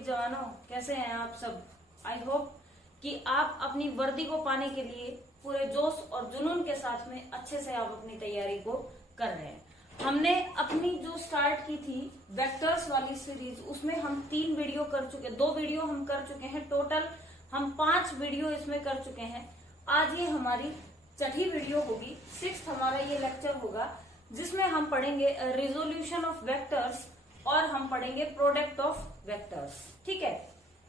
Police जवानों, कैसे हैं आप सब। आई होप कि आप अपनी वर्दी को पाने के लिए पूरे जोश और जुनून के साथ में अच्छे से आप अपनी तैयारी को कर रहे हैं। हमने अपनी जो स्टार्ट की थी वेक्टर्स वाली सीरीज, उसमें हम 3 वीडियो कर चुके, 2 वीडियो हम कर चुके हैं, टोटल हम 5 वीडियो इसमें कर चुके हैं। आज ये हमारी 6ठी वीडियो होगी, 6th हमारा ये लेक्चर होगा, जिसमें हम पढ़ेंगे रिजोल्यूशन ऑफ वेक्टर्स और हम पढ़ेंगे प्रोडक्ट ऑफ वेक्टर्स। ठीक है,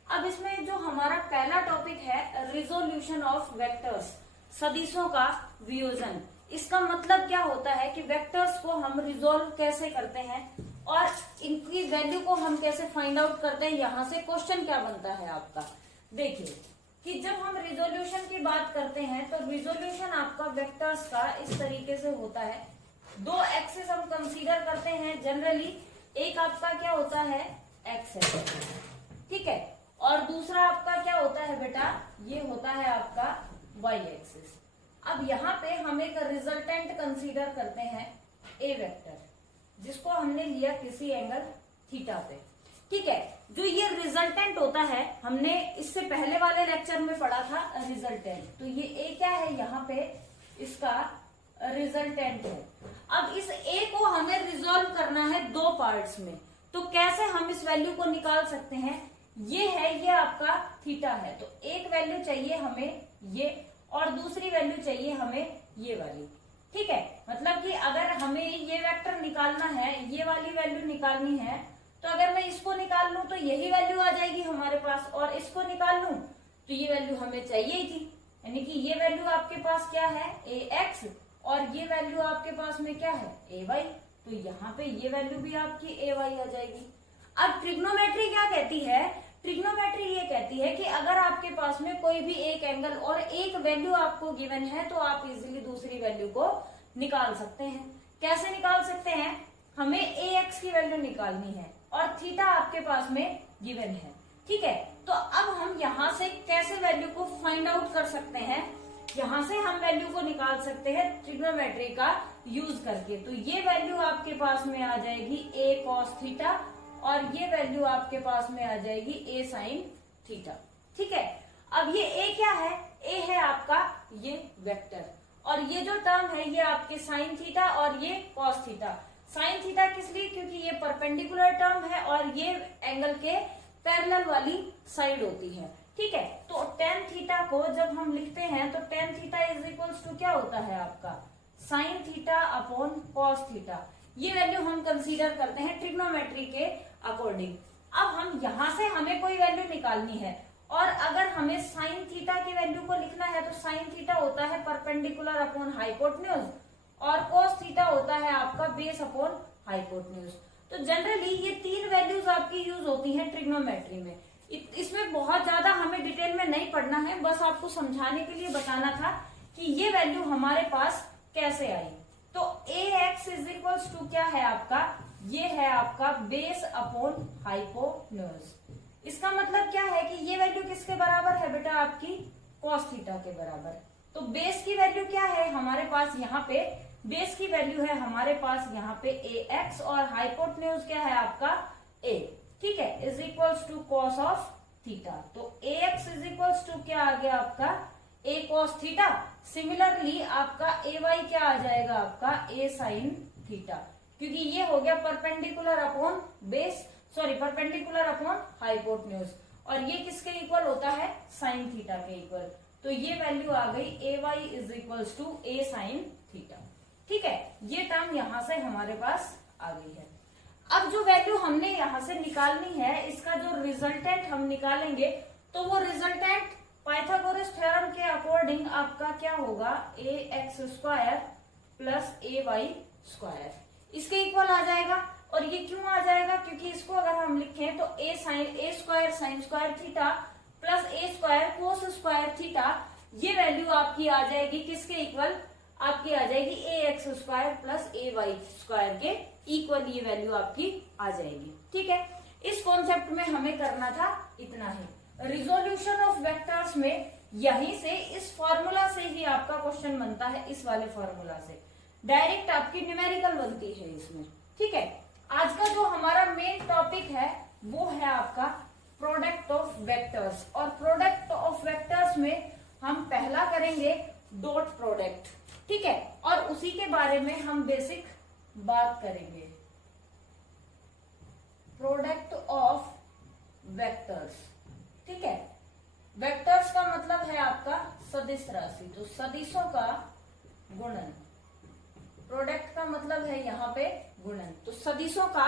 अब इसमें जो हमारा पहला टॉपिक है रिजोल्यूशन ऑफ वेक्टर्स, सदिशों का वियोजन। इसका मतलब क्या होता है कि वेक्टर्स को हम रिजोल्व कैसे करते हैं और इनकी वैल्यू को हम कैसे फाइंड आउट करते हैं। यहां से क्वेश्चन क्या बनता है आपका, देखिए कि जब हम रिजोल्यूशन की बात करते हैं तो रिजोल्यूशन आपका वेक्टर्स का इस तरीके से होता है। 2 एक्सिस हम कंसीडर करते हैं जनरली, एक आपका क्या होता है एक्स है, ठीक है, और दूसरा आपका क्या होता है बेटा, ये होता है आपका वाई एक्सिस। अब यहाँ पे हम एक रिजल्टेंट कंसीडर करते हैं ए वेक्टर, जिसको हमने लिया किसी एंगल थीटा पे। ठीक है, जो ये रिजल्टेंट होता है, हमने इससे पहले वाले लेक्चर में पढ़ा था रिजल्टेंट, तो ये ए क्या है, यहाँ पे इसका रिजल्टेंट है। अब इस ए को हमें रिजोल्व करना है 2 पार्ट्स में, तो कैसे हम इस वैल्यू को निकाल सकते हैं। ये है, ये आपका थीटा है, तो एक वैल्यू चाहिए हमें ये और दूसरी वैल्यू चाहिए हमें ये वाली। ठीक है, मतलब कि अगर हमें ये वेक्टर निकालना है, ये वाली वैल्यू निकालनी है, तो अगर मैं इसको निकाल लूं तो यही वैल्यू आ जाएगी हमारे पास, और इसको निकाल लूं तो ये वैल्यू हमें चाहिए ही थी, यानी कि ये वैल्यू आपके पास क्या है ए एक्स और ये वैल्यू आपके पास में क्या है ए वाई, तो यहाँ पे ये वैल्यू भी आपकी ए वाई आ जाएगी। अब ट्रिग्नोमेट्री क्या कहती है, ट्रिग्नोमेट्री ये कहती है कि अगर आपके पास में कोई भी एक एंगल और एक वैल्यू आपको गिवन है तो आप इजीली दूसरी वैल्यू को निकाल सकते हैं। कैसे निकाल सकते हैं, हमें ए एक्स की वैल्यू निकालनी है और थीटा आपके पास में गिवन है। ठीक है, तो अब हम यहाँ से कैसे वैल्यू को फाइंड आउट कर सकते हैं, यहाँ से हम वैल्यू को निकाल सकते हैं ट्रिग्नोमेट्री का यूज करके। तो ये वैल्यू आपके पास में आ जाएगी ए कॉस थीटा और ये वैल्यू आपके पास में आ जाएगी ए साइन थीटा। ठीक है, अब ये ए क्या है, ए है आपका ये वेक्टर, और ये जो टर्म है ये आपके साइन थीटा और ये कॉस थीटा। साइन थीटा किस लिए, क्योंकि ये परपेंडिकुलर टर्म है और ये एंगल के पैरेलल वाली साइड होती है। ठीक है, तो टेन थीटा को जब हम लिखते हैं तो tan theta is equals to क्या होता है आपका sine theta upon cos theta. ये वैल्यू हम कंसीडर करते हैं ट्रिग्नोमेट्री के अकॉर्डिंग। अब हम यहाँ से हमें कोई वैल्यू निकालनी है और अगर हमें साइन थीटा की वैल्यू को लिखना है तो साइन थीटा होता है परपेंडिकुलर अपॉन हाइपोटेन्यूज और कॉस थीटा होता है आपका बेस अपॉन हाइपोटेन्यूज। तो जनरली ये 3 वैल्यूज आपकी यूज होती हैं ट्रिग्नोमेट्री में। इसमें बहुत ज्यादा हमें डिटेल में नहीं पढ़ना है, बस आपको समझाने के लिए बताना था कि ये वैल्यू हमारे पास कैसे आई। तो A X is equals to क्या है आपका, ये है आपका बेस अपॉन हाइपोटेन्यूज। इसका मतलब क्या है कि ये वैल्यू किसके बराबर है बेटा, आपकी कॉस थीटा के बराबर। तो बेस की वैल्यू क्या है हमारे पास, यहाँ पे बेस की वैल्यू है हमारे पास यहाँ पे ए एक्स और हाइपोटेन्यूज क्या है आपका ए। ठीक है, is equals to cos of theta. तो A X is equals to क्या आ गया आपका ए कॉस थीटा। सिमिलरली आपका ए वाई क्या आ जाएगा आपका ए साइन थीटा, क्योंकि ये हो गया perpendicular upon base, sorry perpendicular upon hypotenuse, और ये किसके इक्वल होता है साइन थीटा के इक्वल। तो ये वैल्यू आ गई a y is equals to a sine theta. ठीक है, ये टर्म यहां से हमारे पास आ गई है। अब जो वैल्यू हमने यहां से निकालनी है, इसका जो रिजल्टेंट हम निकालेंगे तो वो रिजल्टेंट पाइथागोरस थ्योरम के अकॉर्डिंग आपका क्या होगा ए x square plus a y square, इसके इक्वल आ जाएगा। और ये क्यों आ जाएगा, क्योंकि इसको अगर हम लिखें तो a square sine square theta plus a square cos square theta, ये वैल्यू आपकी आ जाएगी किसके इक्वल, आपकी आ जाएगी a x square plus a y square के इक्वल, ये वैल्यू आपकी आ जाएगी। ठीक है, इस कॉन्सेप्ट में हमें करना था इतना ही। रिजोल्यूशन ऑफ वेक्टर्स में यहीं से इस फॉर्मूला से ही आपका क्वेश्चन बनता है, इस वाले फॉर्मूला से डायरेक्ट आपकी न्यूमेरिकल बनती है इसमें। ठीक है, आज का जो हमारा मेन टॉपिक है वो है आपका प्रोडक्ट ऑफ वेक्टर्स, और प्रोडक्ट ऑफ वेक्टर्स में हम पहला करेंगे डॉट प्रोडक्ट, ठीक है, और उसी के बारे में हम बेसिक बात करेंगे। प्रोडक्ट ऑफ वेक्टर्स, ठीक है, वेक्टर्स का मतलब है आपका सदिश राशि, तो सदिशों का गुणन। प्रोडक्ट का मतलब है यहाँ पे गुणन, तो सदिशों का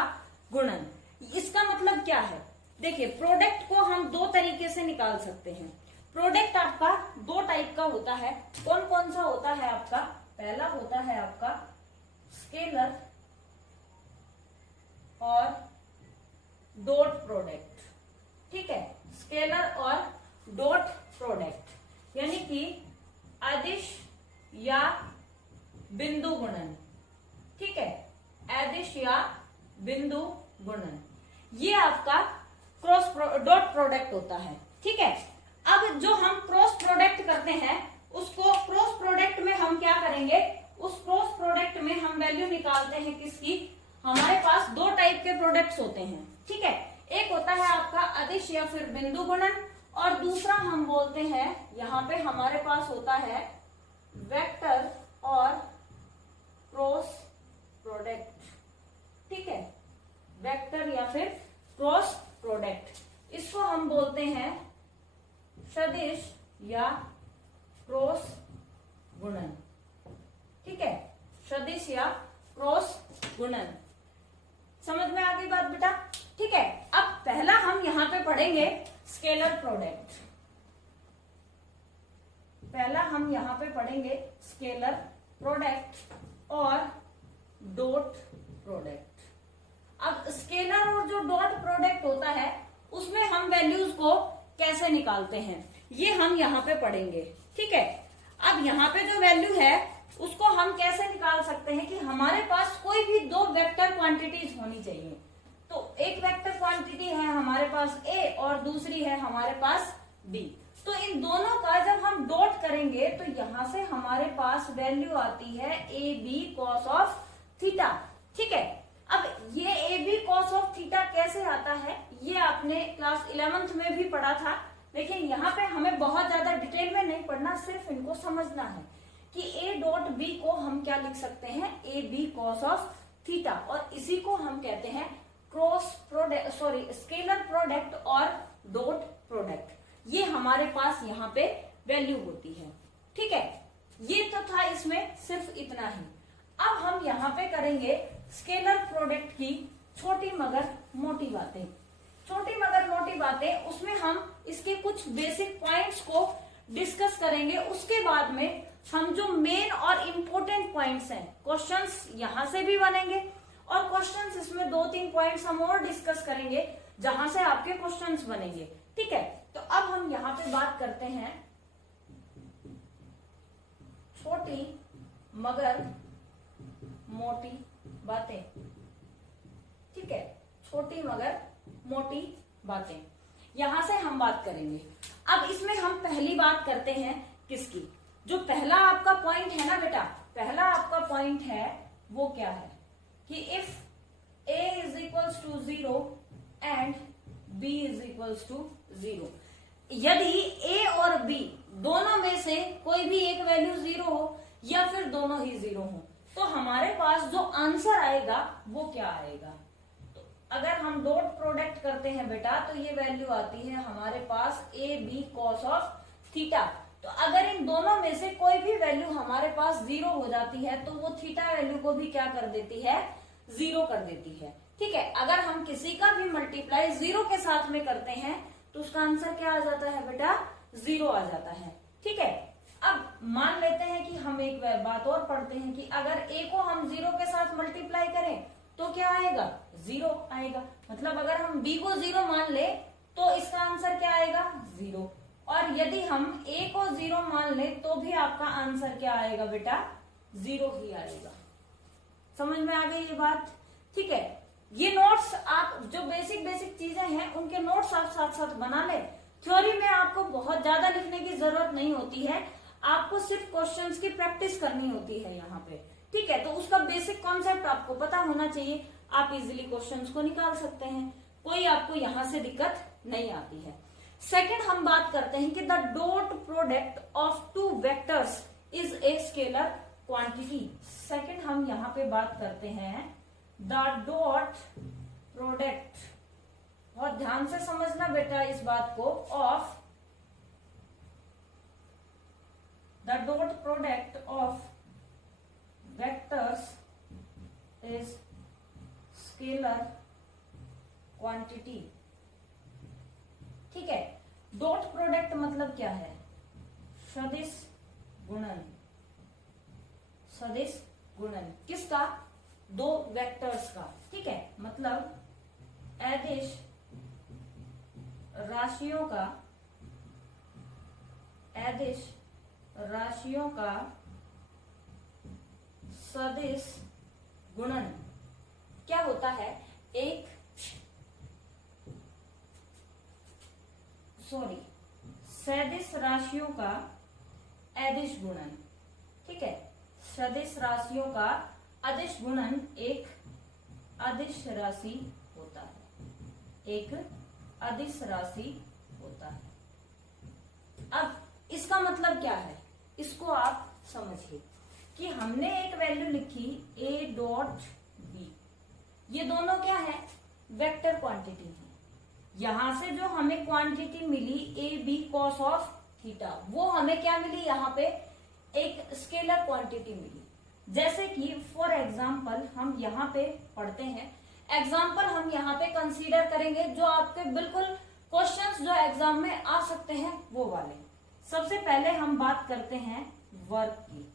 गुणन। इसका मतलब क्या है, देखिए प्रोडक्ट को हम दो तरीके से निकाल सकते हैं। प्रोडक्ट आपका दो टाइप का होता है, कौन कौन सा होता है आपका, पहला होता है आपका स्केलर और डॉट प्रोडक्ट, ठीक है, स्केलर और डॉट प्रोडक्ट, यानी कि अदिश या बिंदु गुणन, ठीक है, अदिश या बिंदु गुणन, ये आपका क्रॉस डॉट प्रोडक्ट होता है, ठीक है। अब जो हम क्रॉस प्रोडक्ट करते हैं, उसको क्रॉस प्रोडक्ट में हम क्या करेंगे, उस क्रॉस प्रोडक्ट में हम वैल्यू निकालते हैं किसकी, हमारे पास दो टाइप के प्रोडक्ट्स होते हैं, ठीक है, एक होता है आपका अदिश या फिर बिंदु गुणन, और दूसरा हम बोलते हैं, यहाँ पे हमारे पास होता है वेक्टर और क्रॉस प्रोडक्ट, ठीक है, वेक्टर या फिर क्रॉस प्रोडक्ट, इसको हम बोलते हैं सदिश या क्रॉस गुणन, ठीक है, सदिश या क्रॉस गुणन। समझ में आ गई बात बेटा, ठीक है। अब पहला हम यहाँ पे पढ़ेंगे स्केलर प्रोडक्ट, पहला हम यहाँ पे पढ़ेंगे स्केलर प्रोडक्ट और डॉट प्रोडक्ट। अब स्केलर और जो डॉट प्रोडक्ट होता है उसमें हम वैल्यूज को कैसे निकालते हैं, ये हम यहाँ पे पढ़ेंगे, ठीक है। अब यहाँ पे जो वैल्यू है उसको हम कैसे निकाल सकते हैं कि हमारे पास कोई भी दो वेक्टर क्वांटिटीज होनी चाहिए, तो एक वेक्टर क्वांटिटी है हमारे पास ए और दूसरी है हमारे पास बी, तो इन दोनों का जब हम डॉट करेंगे तो यहां से हमारे पास वैल्यू आती है A B cos of theta, ठीक है। अब ये A B cos of theta कैसे आता है, ये आपने क्लास 11th में भी पढ़ा था, लेकिन यहाँ पे हमें बहुत ज्यादा डिटेल में नहीं पढ़ना, सिर्फ इनको समझना है कि ए डॉट बी को हम क्या लिख सकते हैं, A B cos of theta, और इसी को हम कहते हैं cross product, sorry scalar product और डॉट प्रोडक्ट। ये हमारे पास यहाँ पे वैल्यू होती है, ठीक है। ये तो था इसमें सिर्फ इतना ही। अब हम यहाँ पे करेंगे स्केलर प्रोडक्ट की छोटी मगर मोटी बातें, छोटी मगर मोटी बातें, उसमें हम इसके कुछ बेसिक पॉइंट्स को डिस्कस करेंगे। उसके बाद में हम जो मेन और इम्पोर्टेंट पॉइंट्स हैं, क्वेश्चंस यहां से भी बनेंगे और क्वेश्चंस इसमें 2-3 पॉइंट्स हम और डिस्कस करेंगे जहां से आपके क्वेश्चंस बनेंगे, ठीक है। तो अब हम यहाँ पे बात करते हैं छोटी मगर मोटी बातें, ठीक है, छोटी मगर मोटी बातें, यहां से हम बात करेंगे। अब इसमें हम पहली बात करते हैं किसकी, जो पहला आपका पॉइंट है ना बेटा, पहला आपका पॉइंट है वो क्या है कि if a is equals to 0 and b is equals to 0, यदि a और b दोनों में से कोई भी एक वैल्यू 0 हो या फिर दोनों ही 0 हो, तो हमारे पास जो आंसर आएगा वो क्या आएगा। तो अगर हम डॉट प्रोडक्ट करते हैं बेटा तो ये वैल्यू आती है हमारे पास a B cos of theta. तो अगर इन दोनों में से कोई भी वैल्यू हमारे पास 0 हो जाती है तो वो थीटा वैल्यू को भी क्या कर देती है, 0 कर देती है, ठीक है। अगर हम किसी का भी मल्टीप्लाई 0 के साथ में करते हैं तो उसका आंसर क्या आ जाता है बेटा, 0 आ जाता है, ठीक है। अब मान लेते हैं कि हम एक बात और पढ़ते हैं कि अगर a को हम 0 के साथ मल्टीप्लाई करें तो क्या आएगा, 0 आएगा। मतलब अगर हम b को 0 मान ले तो इसका आंसर क्या आएगा, 0, और यदि हम a को 0 मान ले तो भी आपका आंसर क्या आएगा बेटा, 0 ही आएगा। समझ में आ गई ये बात, ठीक है। ये नोट्स आप जो बेसिक चीजें हैं उनके नोट्स आप साथ साथ बना ले। थ्योरी में आपको बहुत ज्यादा लिखने की जरूरत नहीं होती है, आपको सिर्फ क्वेश्चंस की प्रैक्टिस करनी होती है यहाँ पे, ठीक है। तो उसका बेसिक कॉन्सेप्ट आपको पता होना चाहिए, आप इजीली क्वेश्चंस को निकाल सकते हैं, कोई आपको यहाँ से दिक्कत नहीं आती है। सेकंड हम बात करते हैं कि the dot product of two vectors is a scalar quantity. Second हम यहां पे बात करते हैं द डॉट प्रोडक्ट, बहुत ध्यान से समझना बेटा इस बात को, of the dot product of vectors is scalar quantity. ठीक है, डॉट प्रोडक्ट मतलब क्या है? सदिश गुणन। सदिश गुणन किसका? दो वेक्टर्स का। ठीक है, मतलब अदिश राशियों का, अदिश राशियों का सदिश गुणन क्या होता है? एक सदिश राशियों का अदिश गुणन। ठीक है, सदिश राशियों का अदिश गुणन एक अदिश राशि होता है, एक अदिश राशि होता है। अब इसका मतलब क्या है, इसको आप समझिए कि हमने एक वैल्यू लिखी a डॉट b, ये दोनों क्या है? वेक्टर क्वांटिटी है। यहां से जो हमें क्वांटिटी मिली A B cos of theta, वो हमें क्या मिली? यहाँ पे एक स्केलर क्वांटिटी मिली। जैसे कि फॉर एग्जाम्पल हम यहाँ पे पढ़ते हैं, एग्जाम्पल हम यहाँ पे कंसीडर करेंगे जो आपके बिल्कुल क्वेश्चंस जो एग्जाम में आ सकते हैं वो वाले। सबसे पहले हम बात करते हैं वर्क की।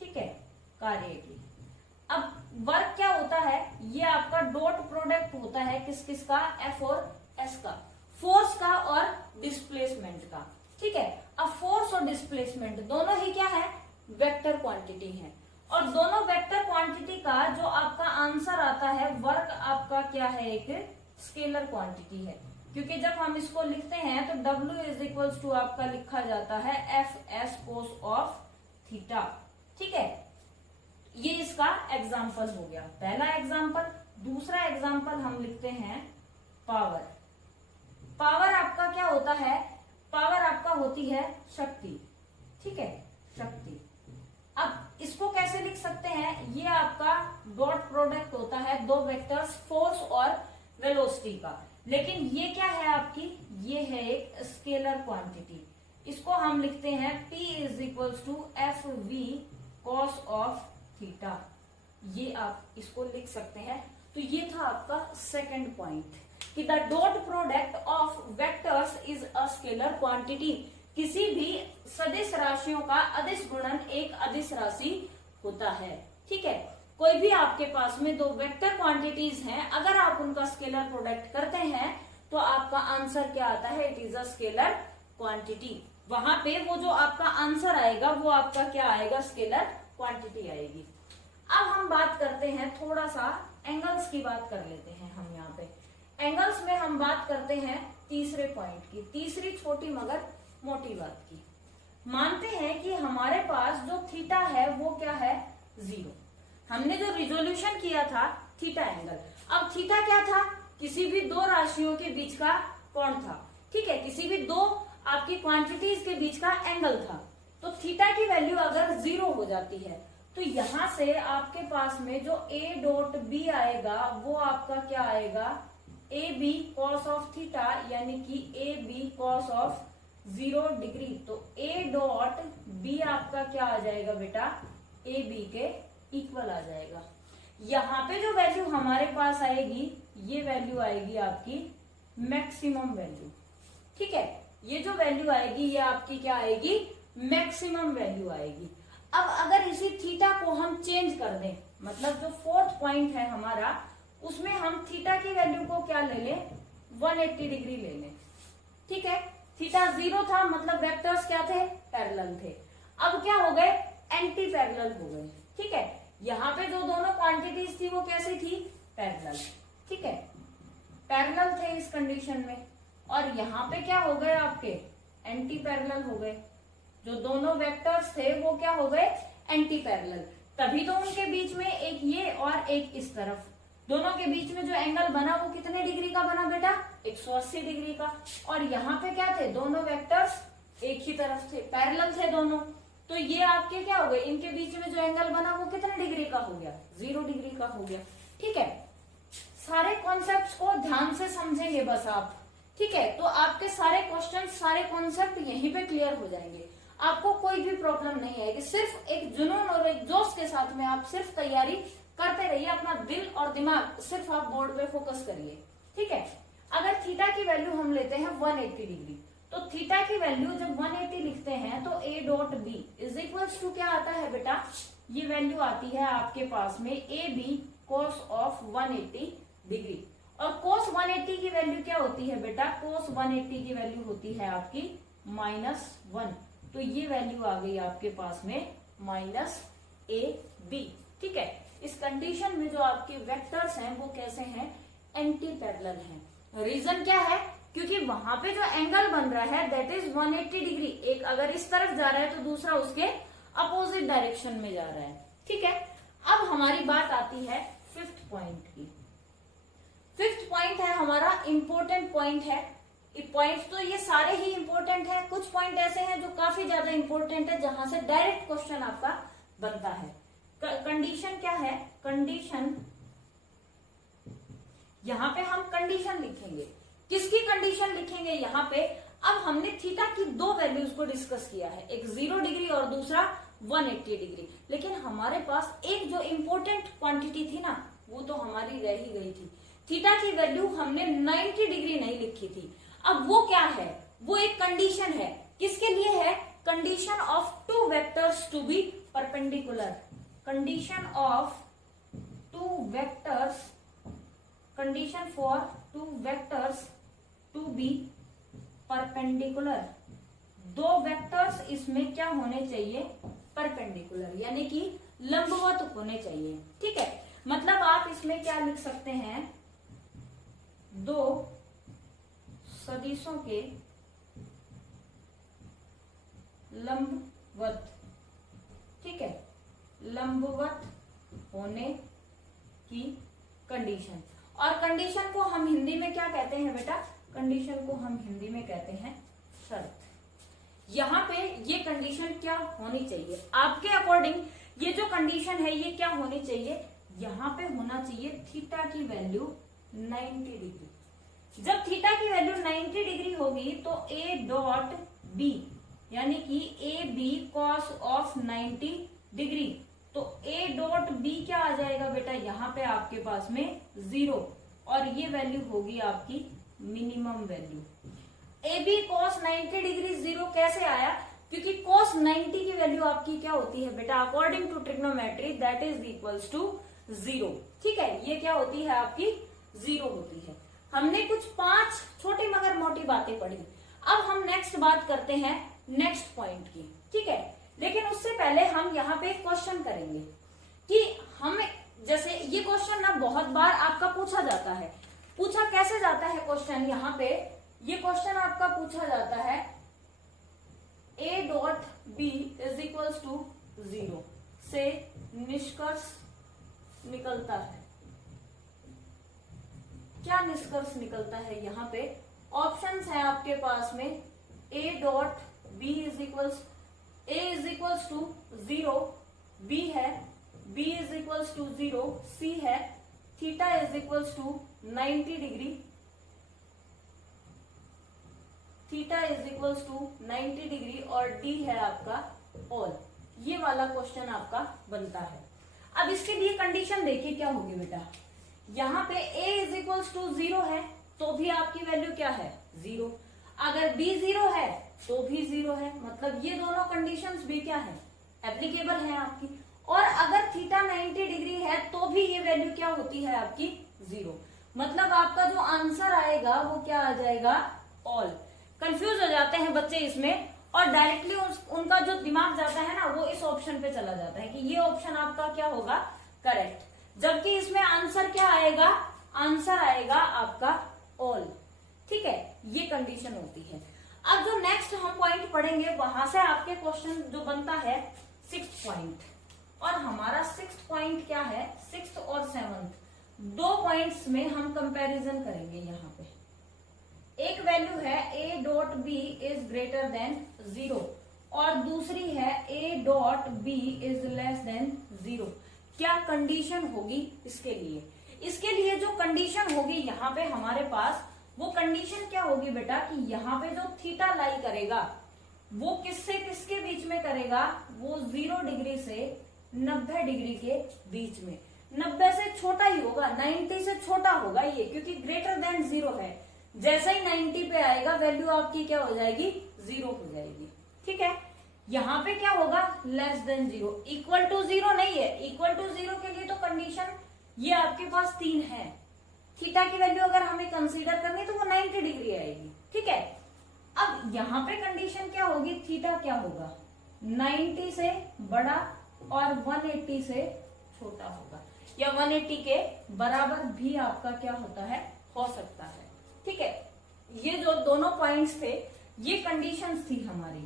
ठीक है, कार्य की। अब वर्क क्या होता है? ये आपका डॉट प्रोडक्ट होता है किस किस का? एफ और एस का, फोर्स का और डिस्प्लेसमेंट का। ठीक है, अब फोर्स और डिस्प्लेसमेंट दोनों ही क्या है? वेक्टर क्वांटिटी है। और दोनों वेक्टर क्वांटिटी का जो आपका आंसर आता है, वर्क आपका क्या है? एक स्केलर क्वांटिटी है, क्योंकि जब हम इसको लिखते हैं तो W इज इक्वल्स टू आपका लिखा जाता है F S cos of theta. ठीक है, ये इसका एग्जाम्पल हो गया, पहला एग्जाम्पल। दूसरा एग्जाम्पल हम लिखते हैं पावर। पावर आपका क्या होता है? पावर आपका होती है शक्ति। ठीक है, शक्ति। अब इसको कैसे लिख सकते हैं? ये आपका डॉट प्रोडक्ट होता है दो वेक्टर्स फोर्स और वेलोसिटी का, लेकिन ये क्या है आपकी? ये है एक स्केलर क्वांटिटी। इसको हम लिखते हैं P is equals to F V cos of theta. ये आप इसको लिख सकते हैं। तो ये था आपका सेकंड पॉइंट कि the dot product of vectors is a scalar quantity. किसी भी सदिश राशियों का अदिश गुणन एक अदिश राशि होता है। ठीक है, कोई भी आपके पास में दो वेक्टर क्वांटिटीज हैं, अगर आप उनका स्केलर प्रोडक्ट करते हैं तो आपका आंसर क्या आता है? It is a scalar quantity. वहां पे वो जो आपका आंसर आएगा वो आपका क्या आएगा? स्केलर क्वांटिटी आएगी। अब हम बात करते हैं, थोड़ा सा एंगल्स की बात कर लेते हैं हम यहाँ पे। एंगल्स में हम बात करते हैं तीसरे पॉइंट की, तीसरी छोटी मगर मोटी बात की। मानते हैं कि हमारे पास जो थीटा है वो क्या है? 0। हमने जो रिजोल्यूशन किया था थीटा एंगल। अब थीटा क्या था? किसी भी दो राशियों के बीच का कोण था। ठीक है, किसी भी दो आपकी क्वांटिटीज के बीच का एंगल था। तो थीटा की वैल्यू अगर 0 हो जाती है तो यहां से आपके पास में जो a डॉट b आएगा वो आपका क्या आएगा? A B cos of theta, यानी कि A B cos of 0 degree. तो a डॉट b आपका क्या आ जाएगा बेटा? ए बी के इक्वल आ जाएगा। यहाँ पे जो वैल्यू हमारे पास आएगी ये वैल्यू आएगी आपकी मैक्सिमम वैल्यू। ठीक है, ये जो वैल्यू आएगी ये आपकी क्या आएगी? मैक्सिमम वैल्यू आएगी। अब अगर इसी थीटा को हम चेंज कर दें, मतलब जो फोर्थ पॉइंट है हमारा, उसमें हम थीटा की वैल्यू को क्या ले लें? 180 डिग्री ले लें। ठीक है, थीटा 0 था, मतलब वेक्टर्स क्या थे? पैरेलल थे। अब क्या हो गए? एंटी पैरेलल हो गए। ठीक है, यहाँ पे जो दोनों क्वांटिटीज थी वो कैसी थी? पैरेलल। ठीक है, पैरेलल थे इस कंडीशन में। और यहाँ पे क्या हो गए? आपके एंटी पैरेलल हो गए। जो दोनों वेक्टर्स थे वो क्या हो गए? Anti parallel. तभी तो उनके बीच में एक ये और एक इस तरफ, दोनों के बीच में जो एंगल बना वो कितने डिग्री का बना बेटा? 180 डिग्री का, और यहाँ पे क्या थे, दोनों वेक्टर्स एक ही तरफ थे, पैरेलल थे दोनों, तो ये आपके क्या हो गए, इनके बीच में जो एंगल बना वो कितने डिग्री का हो गया, 0 डिग्री का हो गया। ठीक है, सारे कॉन्सेप्ट्स को ध्यान से समझेंगे बस आप। ठीक है, तो आपके सारे क्वेश्चन, सारे कॉन्सेप्ट यहीं पे क्लियर हो जाएंगे, आपको कोई भी प्रॉब्लम नहीं आएगी। सिर्फ एक जुनून और एक जोश के साथ में आप सिर्फ तैयारी करते रहिए, अपना दिल और दिमाग सिर्फ आप बोर्ड पे फोकस करिए। ठीक है, अगर थीटा की वैल्यू हम लेते हैं 180 डिग्री, तो थीटा की वैल्यू जब 180 लिखते हैं तो a dot B is equals to क्या आता है बेटा, ये वैल्यू आती है आपके पास में A B cos of 180 degree. और कोस 180 की वैल्यू क्या होती है बेटा, कोस 180 की वैल्यू होती है आपकी -1, तो ये वैल्यू आ गई आपके पास में -ab। ठीक है, इस कंडीशन में जो आपके वेक्टर्स हैं वो कैसे हैं, एंटी पैरेलल हैं। रीजन क्या है, क्योंकि वहां पे जो एंगल बन रहा है दैट इज 180 डिग्री, एक अगर इस तरफ जा रहा है तो दूसरा उसके अपोजिट डायरेक्शन में जा रहा है। ठीक है, अब हमारी बात आती है फिफ्थ पॉइंट की। फिफ्थ पॉइंट है हमारा इंपॉर्टेंट पॉइंट है। पॉइंट तो ये सारे ही इंपॉर्टेंट है, कुछ पॉइंट ऐसे हैं जो काफी ज्यादा इंपॉर्टेंट है जहां से डायरेक्ट क्वेश्चन आपका बनता है। कंडीशन क्या है, कंडीशन, यहां पे हम कंडीशन लिखेंगे, किसकी कंडीशन लिखेंगे यहाँ पे, अब हमने थीटा की दो वैल्यूज को डिस्कस किया है, एक 0 डिग्री और दूसरा 180 डिग्री, लेकिन हमारे पास एक जो इंपॉर्टेंट क्वांटिटी थी ना वो तो हमारी रह ही गई थी। थीटा की वैल्यू हमने 90 डिग्री नहीं लिखी थी। अब वो क्या है, वो एक कंडीशन है, किसके लिए है, condition of two vectors to be perpendicular, condition of two vectors, condition for two vectors to be perpendicular. दो वेक्टर्स इसमें क्या होने चाहिए, परपेंडिकुलर, यानी कि लंबवत होने चाहिए। ठीक है, मतलब आप इसमें क्या लिख सकते हैं, दो सदिशों के लंबवत, ठीक है, लंबवत होने की कंडीशन। और कंडीशन को हम हिंदी में क्या कहते हैं बेटा, कंडीशन को हम हिंदी में कहते हैं शर्त। यहाँ पे ये कंडीशन क्या होनी चाहिए आपके अकॉर्डिंग, ये जो कंडीशन है ये क्या होनी चाहिए, यहाँ पे होना चाहिए थीटा की वैल्यू 90 डिग्री। जब थीटा की वैल्यू 90 डिग्री होगी तो a डॉट बी यानी कि A B cos of 90 degree, तो a डॉट बी क्या आ जाएगा बेटा, यहाँ पे आपके पास में 0, और ये वैल्यू होगी आपकी minimum value. A B cos 90 degree 0 कैसे आया, क्योंकि cos 90 की वैल्यू आपकी क्या होती है बेटा, according to trigonometry that is equals to 0। ठीक है, ये क्या होती है आपकी 0 होती है। हमने कुछ 5 छोटी मगर मोटी बातें पढ़ी। अब हम नेक्स्ट बात करते हैं नेक्स्ट पॉइंट की। ठीक है, लेकिन उससे पहले हम यहाँ पे एक क्वेश्चन करेंगे कि हम, जैसे ये क्वेश्चन ना बहुत बार आपका पूछा जाता है। पूछा कैसे जाता है क्वेश्चन, यहाँ पे ये क्वेश्चन आपका पूछा जाता है a dot B is equals to 0 से निष्कर्ष निकलता है। क्या निष्कर्ष निकलता है, यहाँ पे ऑप्शंस है आपके पास में a dot B is equals to 0, b है, b is equals to 0, c है, theta is equals to 90 degree, theta is equals to 90 degree, और d है आपका ऑल। ये वाला क्वेश्चन आपका बनता है। अब इसके लिए कंडीशन देखिए क्या होगी बेटा, यहाँ पे a इज इक्वल्स टू 0 है तो भी आपकी वैल्यू क्या है 0, अगर b 0 है तो भी 0 है, मतलब ये दोनों कंडीशंस भी क्या है, एप्लीकेबल है आपकी। और अगर थीटा 90 डिग्री है तो भी ये वैल्यू क्या होती है आपकी 0, मतलब आपका जो आंसर आएगा वो क्या आ जाएगा, ऑल। कंफ्यूज हो जाते हैं बच्चे इसमें, और डायरेक्टली उनका जो दिमाग जाता है ना वो इस ऑप्शन पे चला जाता है कि ये ऑप्शन आपका क्या होगा, करेक्ट, जबकि इसमें आंसर क्या आएगा, आंसर आएगा आपका ऑल। ठीक है, ये कंडीशन होती है। अब जो नेक्स्ट हम पॉइंट पढ़ेंगे वहां से आपके क्वेश्चन जो बनता है 6th पॉइंट, और हमारा 6th पॉइंट क्या है, 6th और 7th दो पॉइंट्स में हम कंपैरिजन करेंगे यहाँ पे। वैल्यू है A dot B is greater than 0 और दूसरी है A dot B is less than 0, क्या कंडीशन होगी इसके लिए? इसके लिए जो कंडीशन होगी यहाँ पे हमारे पास, वो कंडीशन क्या होगी बेटा कि यहाँ पे जो थीटा लाई करेगा वो किससे किसके बीच में करेगा? वो 0 डिग्री से 90 डिग्री के बीच में। 90 से छोटा ही होगा, 90 से छोटा होगा ये, क्योंकि ग्रेटर देन 0 है। जैसे ही 90 पे आएगा वैल्यू आपकी क्या हो जाएगी? 0 हो जाएगी। ठीक है, यहाँ पे क्या होगा? Less than 0। इक्वल टू 0 नहीं है, इक्वल टू 0 के लिए तो कंडीशन ये आपके पास 3 है। थीटा की वैल्यू अगर हमें कंसीडर करनी तो वो 90 डिग्री आएगी। ठीक है, अब यहाँ पे कंडीशन क्या होगी? थीटा क्या होगा? 90 से बड़ा और 180 से छोटा होगा, या 180 के बराबर भी आपका क्या होता है? हो सकता है। ठीक है, ये जो दोनों पॉइंट्स थे ये कंडीशंस थी हमारी,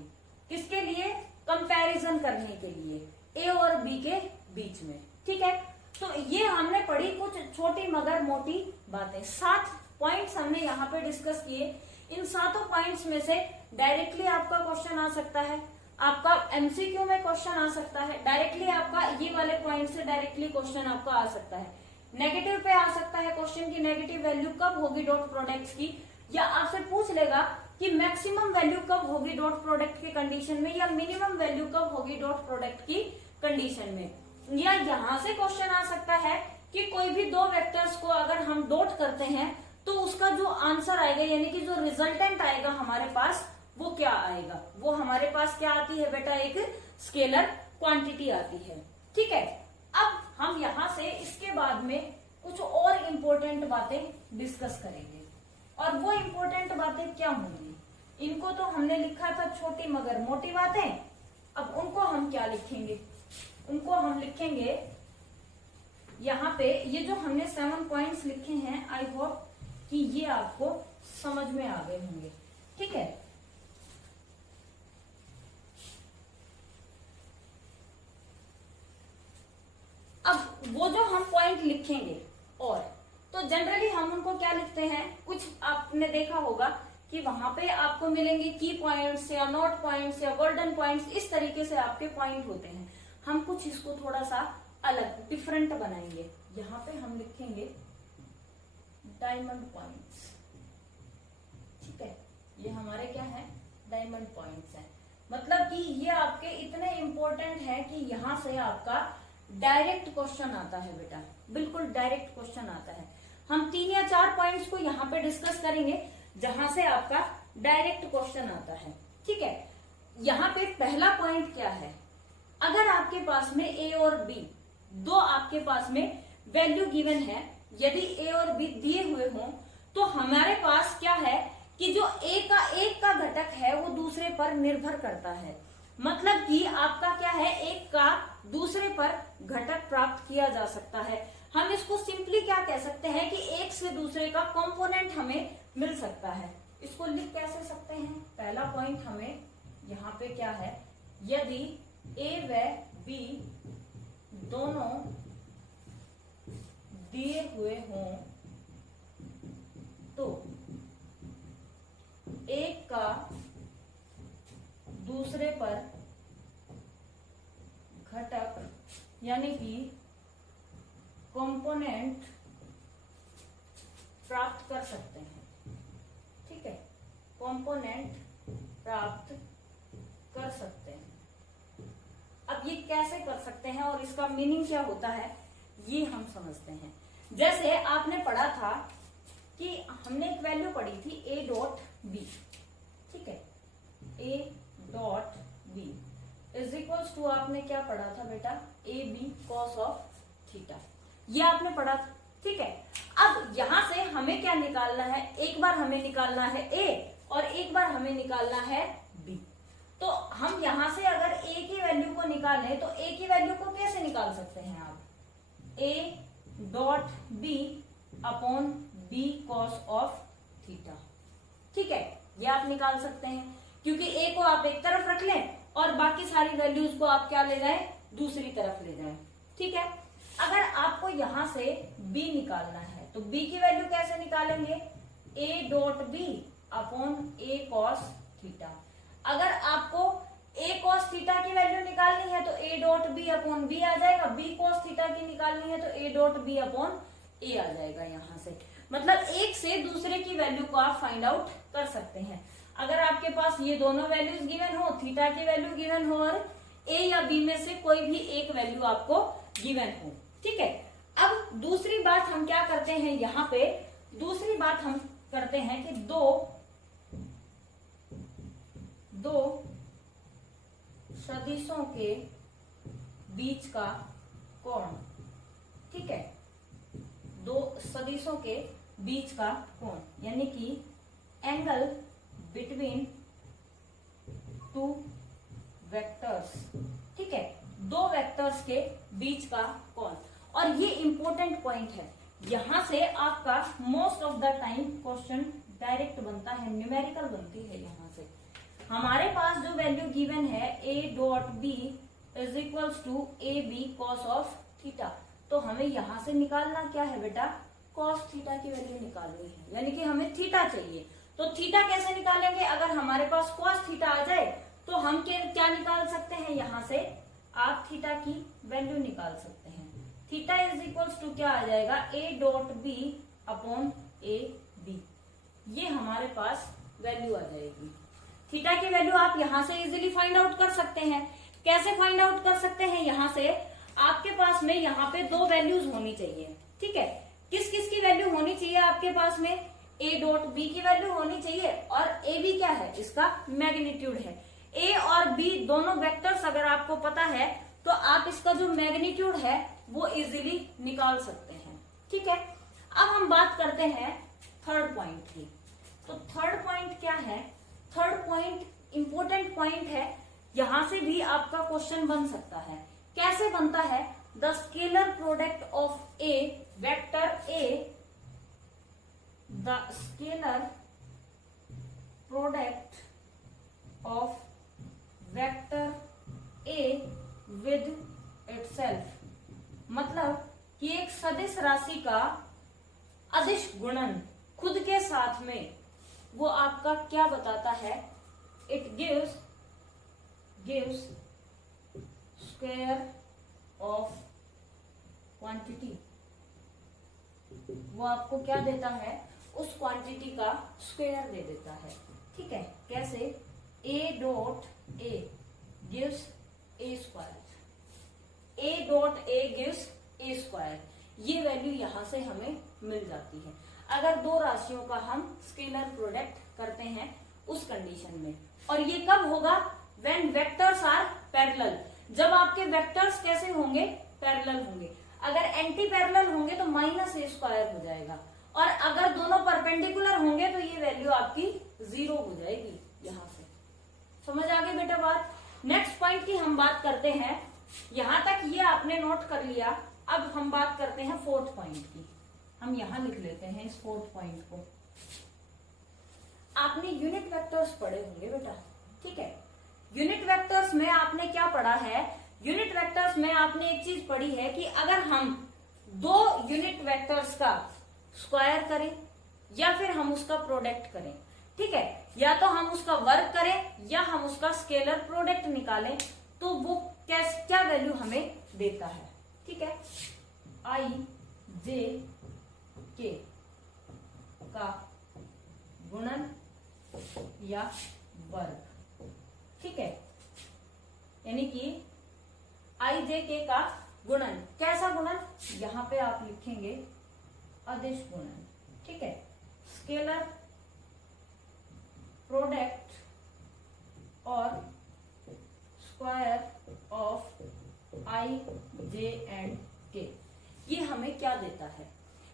किसके लिए? कंपैरिजन करने के लिए ए और बी के बीच में। ठीक है, तो ये हमने पढ़ी कुछ छोटी मगर मोटी बातें। 7 पॉइंट्स हमने यहाँ पे डिस्कस किए। इन 7 पॉइंट्स में से डायरेक्टली आपका क्वेश्चन आ सकता है, आपका एमसीक्यू में क्वेश्चन आ सकता है, डायरेक्टली आपका ये वाले पॉइंट से डायरेक्टली क्वेश्चन आपका आ सकता है। नेगेटिव पे आ सकता है क्वेश्चन की नेगेटिव वैल्यू कब होगी डॉट प्रोडक्ट्स की, या आपसे पूछ लेगा कि मैक्सिमम वैल्यू कब होगी डॉट प्रोडक्ट की कंडीशन में, या मिनिमम वैल्यू कब होगी डॉट प्रोडक्ट की कंडीशन में। या यहाँ से क्वेश्चन आ सकता है कि कोई भी 2 वेक्टर्स को अगर हम डॉट करते हैं तो उसका जो आंसर आएगा, यानी कि जो रिजल्टेंट आएगा हमारे पास, वो क्या आएगा? वो हमारे पास क्या आती है बेटा? एक स्केलर क्वांटिटी आती है। ठीक है, अब हम यहाँ से इसके बाद में कुछ और इम्पोर्टेंट बातें डिस्कस करेंगे। और वो इम्पोर्टेंट बातें क्या होंगी? इनको तो हमने लिखा था छोटी मगर मोटी बातें, अब उनको हम क्या लिखेंगे? उनको हम लिखेंगे यहाँ पे, ये जो हमने 7 पॉइंट्स लिखे हैं, आई होप कि ये आपको समझ में आ गए होंगे। ठीक है, अब वो जो हम पॉइंट लिखेंगे, और तो जनरली हम उनको क्या लिखते हैं? कुछ आपने देखा होगा कि वहां पे आपको मिलेंगे की पॉइंट्स या नोट पॉइंट्स या गोल्डन पॉइंट्स, इस तरीके से आपके पॉइंट होते हैं। हम कुछ इसको थोड़ा सा अलग डिफरेंट बनाएंगे। यहाँ पे हम लिखेंगे डायमंड पॉइंट्स। ठीक है, ये हमारे क्या है? डायमंड पॉइंट्स हैं। मतलब कि ये आपके इतने इंपॉर्टेंट है कि यहाँ से आपका डायरेक्ट क्वेश्चन आता है बेटा, बिल्कुल डायरेक्ट क्वेश्चन आता है। हम 3 या 4 पॉइंट्स को यहाँ पे डिस्कस करेंगे जहां से आपका डायरेक्ट क्वेश्चन आता है। ठीक है, यहाँ पे पहला पॉइंट क्या है? अगर आपके पास में ए और बी, 2 आपके पास में वैल्यू गिवन है, यदि ए और बी दिए हुए हों, तो हमारे पास क्या है कि जो एक का घटक है वो दूसरे पर निर्भर करता है। मतलब कि आपका क्या है? एक का दूसरे पर घटक प्राप्त किया जा सकता है। हम इसको सिंपली क्या कह सकते हैं कि एक से दूसरे का कंपोनेंट हमें मिल सकता है। इसको लिख कैसे सकते हैं? पहला पॉइंट हमें यहाँ पे क्या है? यदि ए व बी दोनों दिए हुए हों तो एक का दूसरे पर घटक यानी कि कंपोनेंट प्राप्त कर सकते हैं। ठीक है, कंपोनेंट प्राप्त कर सकते हैं। अब ये कैसे कर सकते हैं और इसका मीनिंग क्या होता है ये हम समझते हैं। जैसे आपने पढ़ा था कि हमने एक वैल्यू पढ़ी थी a डॉट बी। ठीक है, a dot B is equals to, आपने क्या पढ़ा था बेटा? A B cos of theta, ये आपने पढ़ा था। ठीक है, अब यहां से हमें क्या निकालना है? एक बार हमें निकालना है a और एक बार हमें निकालना है b। तो हम यहां से अगर a की वैल्यू को निकालें तो a की वैल्यू को कैसे निकाल सकते हैं आप? a dot b upon b cos of theta. ठीक है, ये आप निकाल सकते हैं क्योंकि a को आप एक तरफ रख लें और बाकी सारी वैल्यूज को आप क्या ले जाएं? दूसरी तरफ ले जाएं। ठीक है, अगर आपको यहां से b निकालना है तो b की वैल्यू कैसे निकालेंगे? a dot b upon upon a cos theta. अगर आपको ए कॉस थीटा की वैल्यू निकालनी है तो a dot B upon b आ जाएगा, बी कॉस थीटा की निकालनी है तो a dot B upon a आ जाएगा। यहां से मतलब एक से दूसरे की वैल्यू को आप फाइंड आउट कर सकते हैं। अगर आपके पास ये दोनों वैल्यूज गिवन हो, थीटा की वैल्यू गिवन हो और ए या बी में से कोई भी एक वैल्यू आपको गिवन हो, ठीक है। अब दूसरी बात हम क्या करते हैं, यहाँ पे दूसरी बात हम करते हैं कि दो सदिशों के बीच का कोण, ठीक है, दो सदिशों के बीच का कोण यानी कि एंगल बिटवीन टू वेक्टर्स, ठीक है, दो वेक्टर्स के बीच का कोण। और ये इंपॉर्टेंट पॉइंट है, यहां से आपका most of the time question direct बनता है, न्यूमेरिकल बनती है। यहां से हमारे पास जो वैल्यू गिवन है a dot B is equals to A B cos of theta, तो हमें यहां से निकालना क्या है बेटा, कॉस थीटा की वैल्यू निकालनी है, यानी कि हमें थीटा चाहिए। तो थीटा कैसे निकालेंगे, अगर हमारे पास कॉस थीटा आ जाए तो हम क्या निकाल सकते हैं, यहां से आप थीटा की वैल्यू निकाल सकते हैं। थीटा इज इक्वल्स टू क्या आ जाएगा, A dot B upon A B, ये हमारे पास वैल्यू आ जाएगी। थीटा की वैल्यू आप यहां से इजीली फाइंड आउट कर सकते हैं। कैसे फाइंड आउट कर सकते हैं, यहां से आपके पास में यहाँ पे दो वैल्यूज होनी चाहिए, ठीक है। किस किस की वैल्यू होनी चाहिए आपके पास में, ए डॉट बी की वैल्यू होनी चाहिए और ए बी क्या है, इसका मैग्नीट्यूड है। ए और बी दोनों वेक्टर्स अगर आपको पता है तो आप इसका जो मैग्नीट्यूड है वो इजीली निकाल सकते हैं, ठीक है। अब हम बात करते हैं थर्ड पॉइंट की। तो थर्ड पॉइंट क्या है, थर्ड पॉइंट इंपॉर्टेंट पॉइंट है, यहां से भी आपका क्वेश्चन बन सकता है। कैसे बनता है, the scalar product of A vector A, the scalar product of vector A with itself, मतलब कि एक सदिश राशि का अदिश गुणन खुद के साथ में वो आपका क्या बताता है, it gives square of quantity, वो आपको क्या देता है, उस क्वांटिटी का स्क्वायर दे देता है, ठीक है। कैसे, ए dot A gives A square, A dot A gives A square, ये वैल्यू यहां से हमें मिल जाती है अगर दो राशियों का हम स्केलर प्रोडक्ट करते हैं उस कंडीशन में। और ये कब होगा, व्हेन वेक्टर्स आर पैरेलल, जब आपके वेक्टर्स कैसे होंगे, पैरेलल होंगे। अगर एंटी पैरेलल होंगे तो माइनस ए स्क्वायर हो जाएगा, और अगर दोनों परपेंडिकुलर होंगे तो ये वैल्यू आपकी 0 हो जाएगी। यहां से समझ आ गई बेटा बात। नेक्स्ट पॉइंट की हम बात करते हैं, यहां तक ये आपने नोट कर लिया। अब हम बात करते हैं फोर्थ पॉइंट की, हम यहां लिख लेते हैं इस फोर्थ पॉइंट को। आपने यूनिट वेक्टर्स पढ़े होंगे बेटा, ठीक है। यूनिट वेक्टर्स में आपने क्या पढ़ा है, यूनिट वेक्टर्स में आपने एक चीज पढ़ी है कि अगर हम दो यूनिट वेक्टर्स का स्क्वायर करें या फिर हम उसका प्रोडक्ट करें, ठीक है, या तो हम उसका वर्ग करें या हम उसका स्केलर प्रोडक्ट निकालें, तो वो क्या वैल्यू हमें देता है, ठीक है। आई जे के का गुणन या वर्ग, ठीक है, यानी कि आई जे के का गुणन। कैसा गुणन, यहां पे आप लिखेंगे अदिश गुणन, ठीक है। स्केलर प्रोडक्ट और square of I J and के, ये हमें क्या देता है।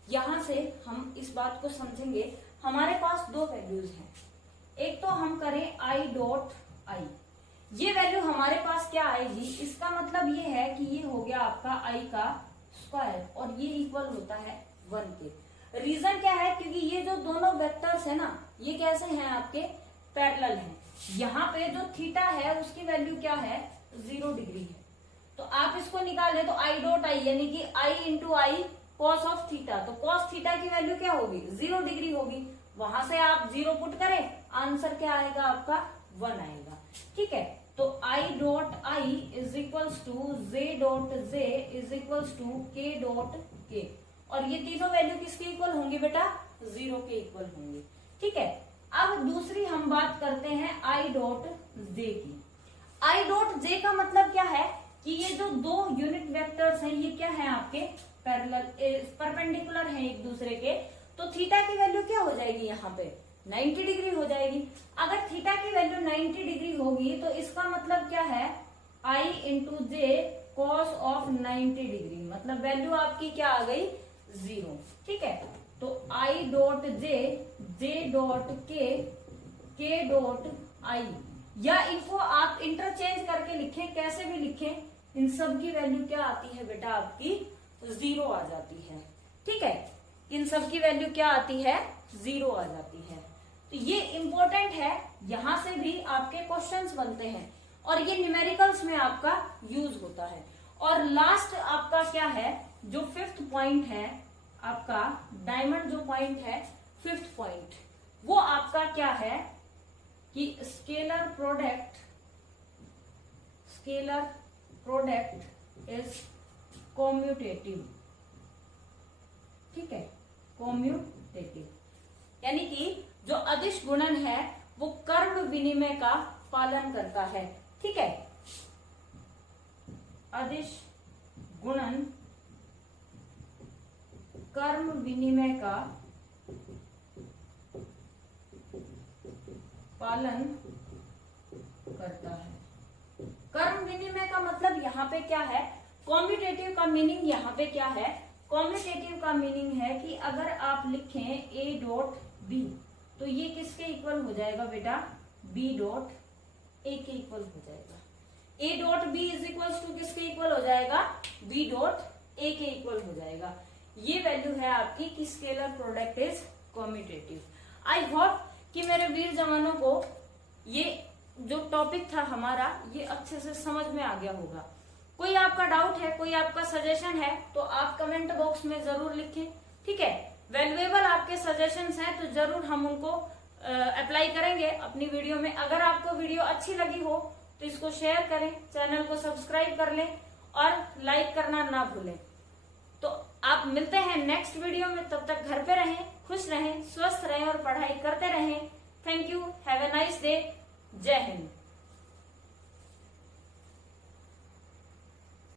यहां से हम इस बात को समझेंगे, हमारे पास दो वैल्यूज हैं, एक तो हम करें आई डॉट आई, ये वैल्यू हमारे पास क्या आएगी, इसका मतलब ये है कि ये हो गया आपका आई का स्क्वायर और ये इक्वल होता है 1 के। रीजन क्या है, क्योंकि ये जो दोनों वेक्टर्स है ना, ये कैसे हैं, आपके पैरेलल हैं। यहाँ पे जो थीटा है उसकी वैल्यू क्या है, 0 डिग्री है। तो आप इसको निकालें तो आई डॉट आई यानी कि i into i cos of theta, तो कॉस थीटा की वैल्यू क्या होगी, 0 डिग्री होगी। वहां से आप 0 पुट करें, आंसर क्या आएगा आपका 1 आएगा। ठीक है, तो I dot I is equals to J dot J is equals to K dot K, और ये तीनों वैल्यू किसके इक्वल होंगे बेटा, 0 के इक्वल होंगे। ठीक है, अब दूसरी हम बात करते हैं I डॉट जे की। I डॉट जे का मतलब क्या है कि ये जो दो यूनिट वेक्टर्स हैं ये क्या है आपके पैरेलल परपेंडिकुलर हैं एक दूसरे के, तो थीटा की वैल्यू क्या हो जाएगी यहाँ पे 90 डिग्री हो जाएगी। अगर थीटा की वैल्यू 90 डिग्री होगी तो इसका मतलब क्या है I into J cos of 90 degree, मतलब वैल्यू आपकी क्या आ गई 0। ठीक है, तो I डॉट जे डॉट के डॉट आई, या इनको आप इंटरचेंज करके लिखें, कैसे भी लिखें, इन सब की वैल्यू क्या आती है बेटा आपकी 0 आ जाती है। ठीक है, इन सब की वैल्यू क्या आती है 0 आ जाती है। तो ये इंपॉर्टेंट है, यहां से भी आपके क्वेश्चंस बनते हैं और ये न्यूमेरिकल्स में आपका यूज होता है। और लास्ट आपका क्या है, जो 5th पॉइंट है आपका डायमंड जो पॉइंट है 5th पॉइंट, वो आपका क्या है कि स्केलर प्रोडक्ट इज कॉम्यूटेटिव। ठीक है, कॉम्यूटेटिव यानी कि जो अदिश गुणन है वो कर्म विनिमय का पालन करता है। ठीक है, अदिश गुणन कर्म विनिमय का पालन करता है। कर्म विनिमय का मतलब यहाँ पे क्या है, कॉम्यूटेटिव का मीनिंग यहाँ पे क्या है, कॉम्यूटेटिव का मीनिंग है कि अगर आप लिखें A डॉट बी तो ये किसके इक्वल हो जाएगा बेटा B डॉट A के इक्वल हो जाएगा। A dot B is equal to किसके इक्वल हो जाएगा B डॉट A के इक्वल हो जाएगा। ये वैल्यू है आपकी कि scalar product is commutative. I hope कि मेरे वीर जवानों को ये जो टॉपिक था हमारा ये अच्छे से समझ में आ गया होगा। कोई आपका डाउट है, कोई आपका सजेशन है तो आप कमेंट बॉक्स में जरूर लिखें। ठीक है, वैल्यूएबल आपके सजेशंस हैं तो जरूर हम उनको अप्लाई करेंगे अपनी वीडियो में। अगर आपको वीडियो अच्छी लगी हो तो इसको शेयर करें, चैनल को सब्सक्राइब कर लें और लाइक करना ना भूलें। तो आप मिलते हैं नेक्स्ट वीडियो में, तब तक घर पे रहें, खुश रहें, स्वस्थ रहें और पढ़ाई करते रहें। Thank you, have a nice day, जय हिंद।